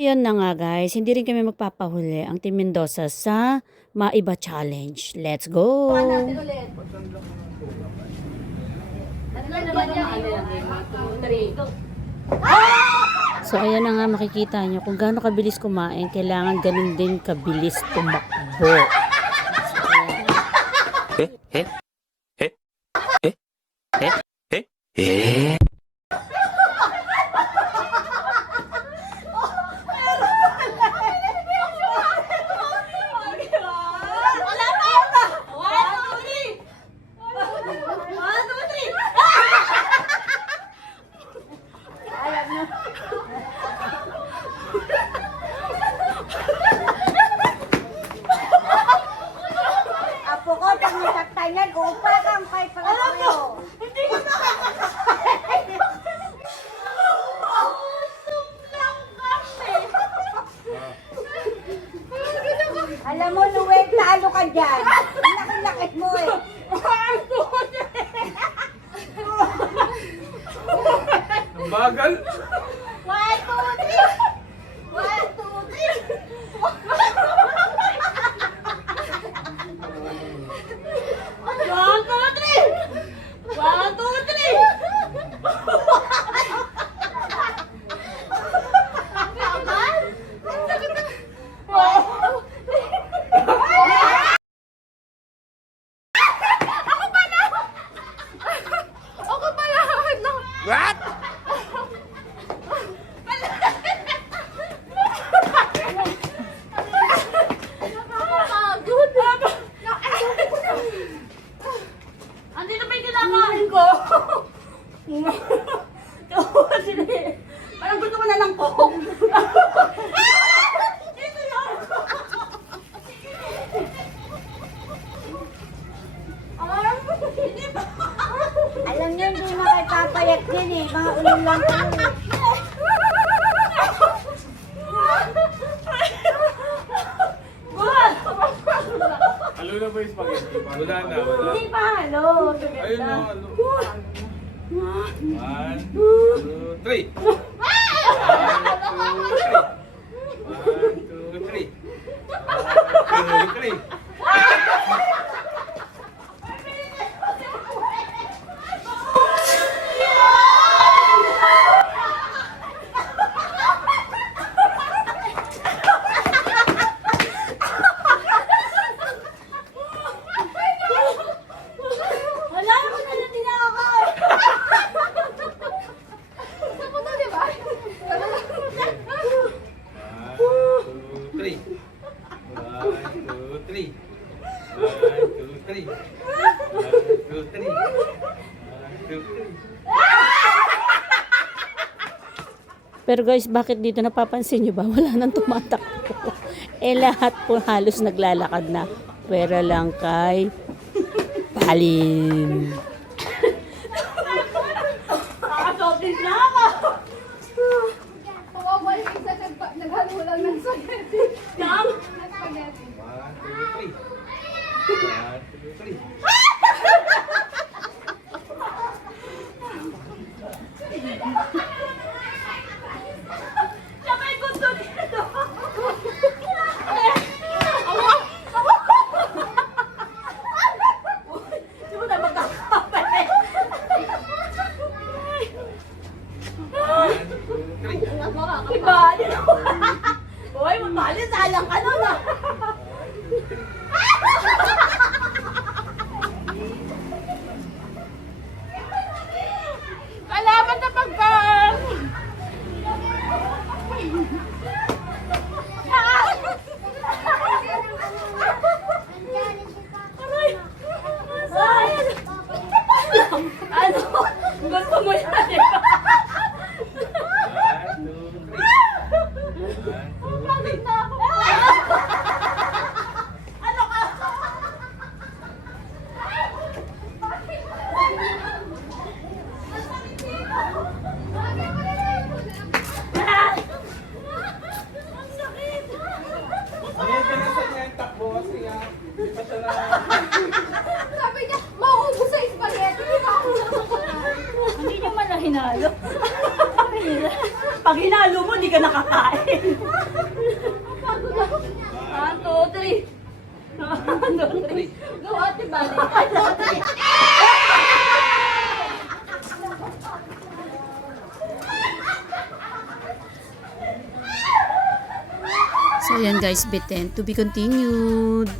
Yan na nga guys, hindi rin kami magpapahuli ang Team Mendoza sa Maiba Challenge. Let's go! Natin ulit. Ano na naman yung 2, 3, go! So ayan na nga makikita nyo kung gaano kabilis kumain, kailangan ganun din kabilis tumakbo. Apo ko, pag nasaktan yan, upa kang kay pagkakuyo. Hindi ko nakakakain. Alam mo, Noel, talo ka dyan. Laki-lakit mo eh. Ang bagal. 1, 2, 3. 1, 2, 3. What? Andito ba yung kinakain ko? Parang gusto ko na ng coke. Ito yun. Hindi ba? Alam niyo, hindi mo kayo papayat yan eh. Mga ulam lang kayo eh. Halo na ba yung spaghetti? Wala na, wala. Hindi pa halo. Ayun na, halo. 1, 2, 3. 1, 2, 3. 1, 2, 3. Wala na ko na lang dinakain. Gusto mo to, di ba? 1, 2, 3. 1, 2, 3. 1, 2, 3. 1, 2, 3. 1, 2, 3. Pero guys, bakit dito napapansin nyo ba? Wala nang tumatakbo. Lahat po halos naglalakad na. Pero lang kay Palin. Nakasopin na ako. Kawawa yung isa naghalo lang ng spaghetti. Nam? Spaghetti. 1, 2, 3. 1, 2, 3. Siya may gusto dito. Di mo na magkakapit. 1, 2, 3. Iba, uy, mamali, sayang ka nun ah. Kalaban na pagkaan. Ano? Gusto mo yan, di ba? 1, 2, 3. 1, 2, 3. Pagod na ako. Ano ka? Ang sakit. Ngayon ka nasa niya yung takbo kasi hindi pa siya na... Sabi niya, mauubos sa spaghetti. Hindi nyo man na hinalo. Pag hinalo mo, di ka nakakain. Three. Go, ate, bali. So, ayan guys, bitten. To be continued.